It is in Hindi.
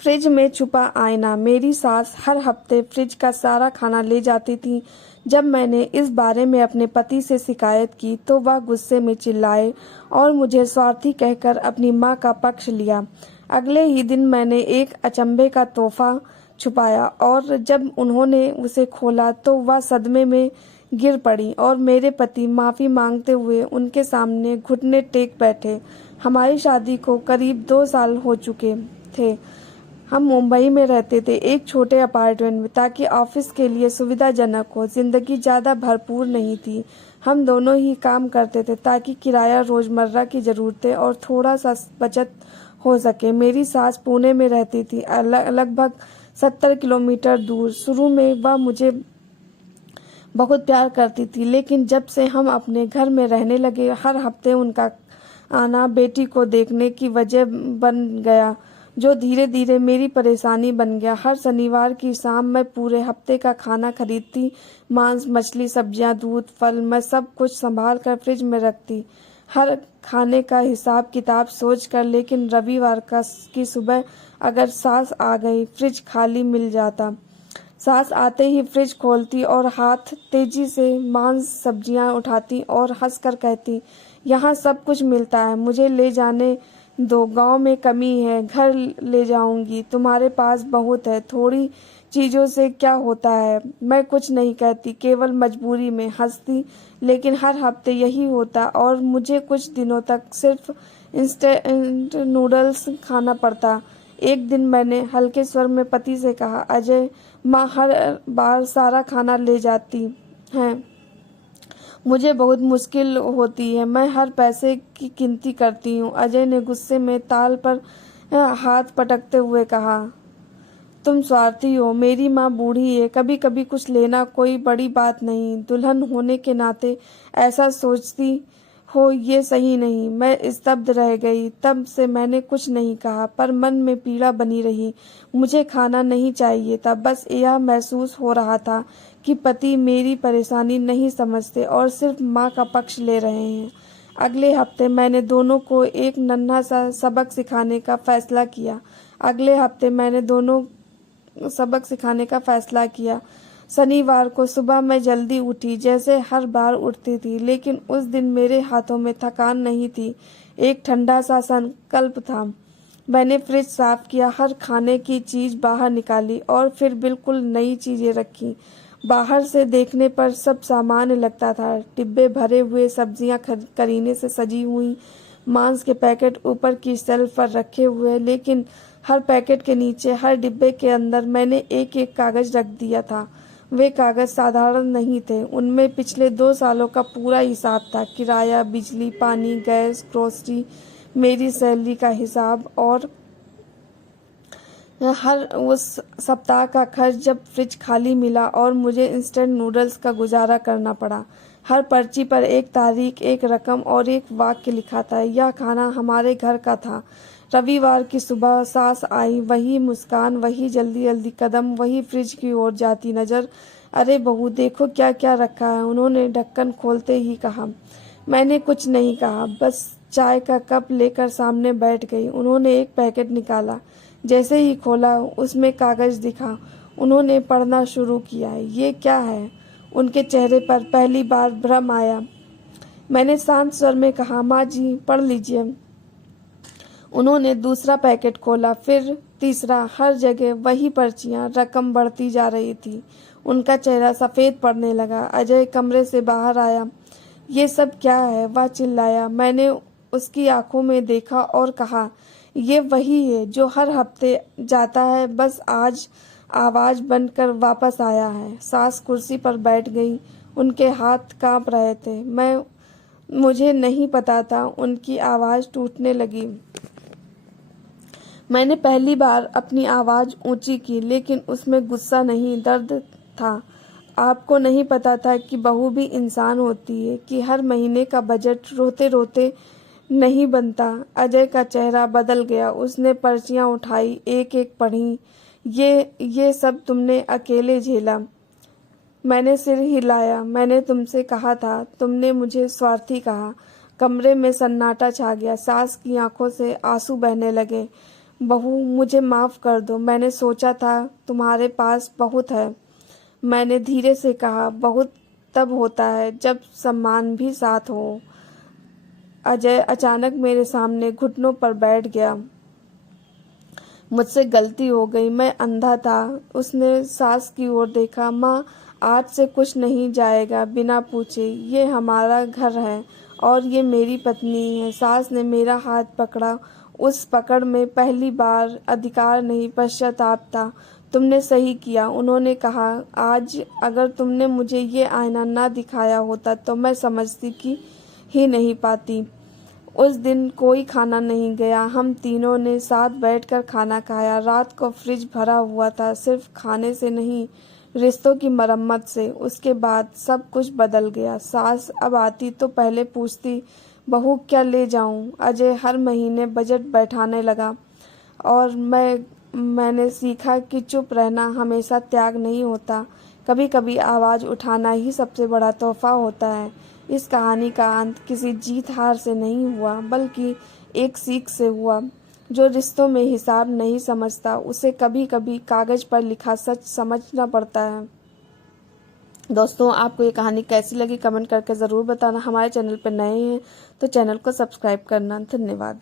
फ्रिज में छुपा आईना। मेरी सास हर हफ्ते फ्रिज का सारा खाना ले जाती थी। जब मैंने इस बारे में अपने पति से शिकायत की तो वह गुस्से में चिल्लाए और मुझे स्वार्थी कहकर अपनी मां का पक्ष लिया। अगले ही दिन मैंने एक अचंभे का तोहफा छुपाया और जब उन्होंने उसे खोला तो वह सदमे में गिर पड़ी और मेरे पति माफी मांगते हुए उनके सामने घुटने टेक बैठे। हमारी शादी को करीब 2 साल हो चुके थे। हम मुंबई में रहते थे, एक छोटे अपार्टमेंट में, ताकि ऑफिस के लिए सुविधाजनक हो। जिंदगी ज़्यादा भरपूर नहीं थी। हम दोनों ही काम करते थे ताकि किराया, रोजमर्रा की ज़रूरतें और थोड़ा सा बचत हो सके। मेरी सास पुणे में रहती थी, लगभग 70 किलोमीटर दूर। शुरू में वह मुझे बहुत प्यार करती थी, लेकिन जब से हम अपने घर में रहने लगे, हर हफ्ते उनका आना बेटी को देखने की वजह बन गया, जो धीरे धीरे मेरी परेशानी बन गया। हर शनिवार की शाम मैं पूरे हफ्ते का खाना खरीदती, मांस, मछली, सब्जियां, दूध, फल, मैं सब कुछ संभाल कर फ्रिज में रखती, हर खाने का हिसाब किताब सोच कर। लेकिन रविवार की सुबह अगर सास आ गई, फ्रिज खाली मिल जाता। सास आते ही फ्रिज खोलती और हाथ तेजी से मांस, सब्जियां उठाती और हंसकर कहती, यहाँ सब कुछ मिलता है, मुझे ले जाने दो, गांव में कमी है, घर ले जाऊंगी, तुम्हारे पास बहुत है, थोड़ी चीज़ों से क्या होता है। मैं कुछ नहीं कहती, केवल मजबूरी में हंसती। लेकिन हर हफ्ते यही होता और मुझे कुछ दिनों तक सिर्फ इंस्टेंट नूडल्स खाना पड़ता। एक दिन मैंने हल्के स्वर में पति से कहा, अजय, माँ हर बार सारा खाना ले जाती हैं, मुझे बहुत मुश्किल होती है, मैं हर पैसे की गिनती करती हूँ। अजय ने गुस्से में ताल पर हाथ पटकते हुए कहा, तुम स्वार्थी हो, मेरी माँ बूढ़ी है, कभी कभी कुछ लेना कोई बड़ी बात नहीं, दुल्हन होने के नाते ऐसा सोचती हो ये सही नहीं। मैं स्तब्ध रह गई। तब से मैंने कुछ नहीं कहा, पर मन में पीड़ा बनी रही। मुझे खाना नहीं चाहिए था, बस यह महसूस हो रहा था कि पति मेरी परेशानी नहीं समझते और सिर्फ माँ का पक्ष ले रहे हैं। अगले हफ्ते मैंने दोनों को एक नन्हा सा सबक सिखाने का फैसला किया। शनिवार को सुबह मैं जल्दी उठी, जैसे हर बार उठती थी, लेकिन उस दिन मेरे हाथों में थकान नहीं थी, एक ठंडा सा संकल्प था। मैंने फ्रिज साफ किया, हर खाने की चीज बाहर निकाली और फिर बिल्कुल नई चीजें रखी। बाहर से देखने पर सब सामान्य लगता था, डिब्बे भरे हुए, सब्जियां करीने से सजी हुई, मांस के पैकेट ऊपर की शेल्फ पर रखे हुए, लेकिन हर पैकेट के नीचे, हर डिब्बे के अंदर मैंने एक एक कागज रख दिया था। वे कागज साधारण नहीं थे, उनमें पिछले 2 सालों का पूरा हिसाब था, किराया, बिजली, पानी, गैस, ग्रोसरी, मेरी सैलरी का हिसाब और हर उस सप्ताह का खर्च। जब फ्रिज खाली मिला और मुझे इंस्टेंट नूडल्स का गुजारा करना पड़ा। हर पर्ची पर एक तारीख, एक रकम और एक वाक्य लिखा था, यह खाना हमारे घर का था। रविवार की सुबह सास आई, वही मुस्कान, वही जल्दी जल्दी कदम, वही फ्रिज की ओर जाती नजर। अरे बहू, देखो क्या क्या रखा है, उन्होंने ढक्कन खोलते ही कहा। मैंने कुछ नहीं कहा, बस चाय का कप लेकर सामने बैठ गई। उन्होंने एक पैकेट निकाला, जैसे ही खोला उसमें कागज दिखा। उन्होंने पढ़ना शुरू किया। ये क्या है? उनके चेहरे पर पहली बार भ्रम आया। मैंने शांत स्वर में कहा, माँ जी पढ़ लीजिए। उन्होंने दूसरा पैकेट खोला, फिर तीसरा, हर जगह वही पर्चियां, रकम बढ़ती जा रही थी। उनका चेहरा सफेद पड़ने लगा। अजय कमरे से बाहर आया। ये सब क्या है? वह चिल्लाया। मैंने उसकी आंखों में देखा और कहा, ये वही है जो हर हफ्ते जाता है, बस आज आवाज बनकर वापस आया है। सास कुर्सी पर बैठ गई, उनके हाथ कांप रहे थे। मुझे नहीं पता था। उनकी आवाज टूटने लगी। मैंने पहली बार अपनी आवाज ऊंची की, लेकिन उसमें गुस्सा नहीं, दर्द था। आपको नहीं पता था कि बहू भी इंसान होती है, कि हर महीने का बजट रोते रोते नहीं बनता। अजय का चेहरा बदल गया। उसने पर्चियां उठाई, एक एक पढ़ी। ये सब तुमने अकेले झेला? मैंने सिर हिलाया। मैंने तुमसे कहा था, तुमने मुझे स्वार्थी कहा। कमरे में सन्नाटा छा गया। सास की आंखों से आंसू बहने लगे। बहू मुझे माफ़ कर दो, मैंने सोचा था तुम्हारे पास बहुत है। मैंने धीरे से कहा, बहुत तब होता है जब सम्मान भी साथ हो। अजय अचानक मेरे सामने घुटनों पर बैठ गया। मुझसे गलती हो गई, मैं अंधा था। उसने सास की ओर देखा। माँ, आज से कुछ नहीं जाएगा बिना पूछे। ये हमारा घर है और ये मेरी पत्नी है। सास ने मेरा हाथ पकड़ा। उस पकड़ में पहली बार अधिकार नहीं, पश्चाताप था। तुमने सही किया, उन्होंने कहा। आज अगर तुमने मुझे ये आईना ना दिखाया होता तो मैं समझती कि ही नहीं पाती। उस दिन कोई खाना नहीं गया। हम तीनों ने साथ बैठकर खाना खाया। रात को फ्रिज भरा हुआ था, सिर्फ खाने से नहीं, रिश्तों की मरम्मत से। उसके बाद सब कुछ बदल गया। सास अब आती तो पहले पूछती, बहू क्या ले जाऊं? अजय हर महीने बजट बैठाने लगा और मैंने सीखा कि चुप रहना हमेशा त्याग नहीं होता। कभी कभी आवाज़ उठाना ही सबसे बड़ा तोहफा होता है। इस कहानी का अंत किसी जीत हार से नहीं हुआ, बल्कि एक सीख से हुआ। जो रिश्तों में हिसाब नहीं समझता, उसे कभी कभी कागज़ पर लिखा सच समझना पड़ता है। दोस्तों, आपको ये कहानी कैसी लगी कमेंट करके ज़रूर बताना। हमारे चैनल पर नए हैं तो चैनल को सब्सक्राइब करना। धन्यवाद।